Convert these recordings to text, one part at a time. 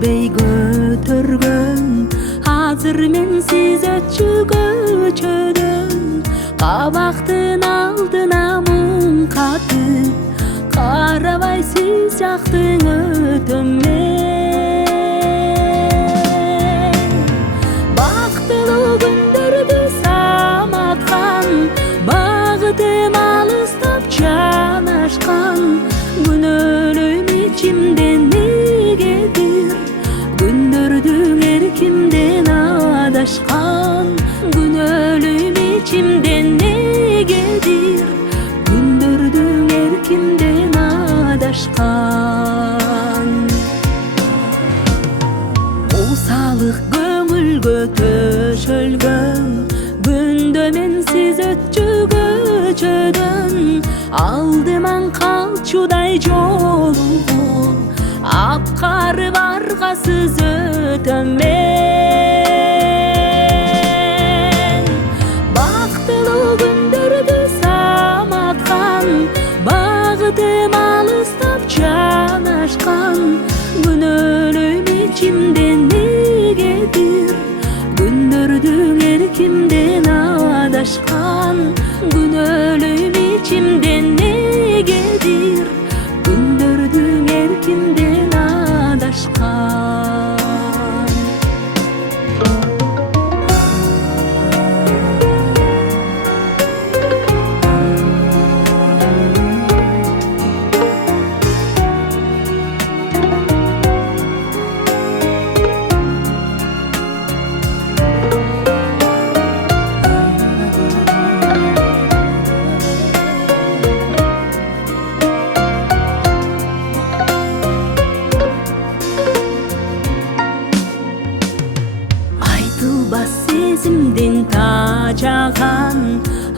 сезбей көтөргөн азыр менсиз өтчү көчөдөн кабактын алдына мұң катып карабай сиз жактың өтөм мен бактылуу күндөрдү саматкан багытым алыстап жанашкан күнөөлөйм ичимде негедир күндөрдүң эркимден адашкан күнөөлөйм ичимде негедир күндөрдүң эркимден адашкан усалык көңүлгө төшөлгөн күндө менсиз өтчү көчөдөн алдыман калчудай жолугуп апкарып аргасыз өтөм мен бактылуу күндөрдү саматкан багытым алыстап жанашкан күнөөлөйм ичимде негедир күндөрдүң эркимден адашкан күнөөлөйм ичимде негедир күндөрдүң эркимден адашкан айтылбас сезимдин тажаган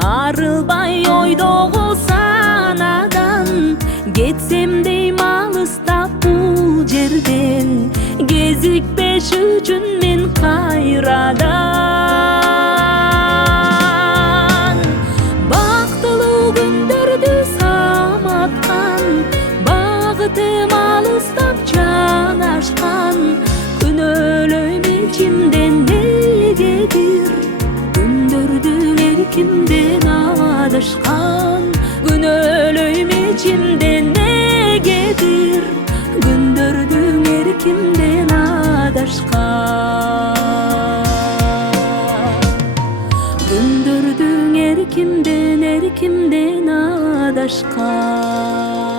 арылбай ойдогу санадан кетсем дейм алыстап бул жерден кезикпеш үчүн мен кайрадан бактылуу күндөрдү саматкан багытым алыстап жанашкан күнөөлөйм ичимден негедир күндөрдүң эркимден адашкан күнөөлөйм ичимден негедир күндөрдүң эркимден адашкан күндөрдүң эркимден адашкан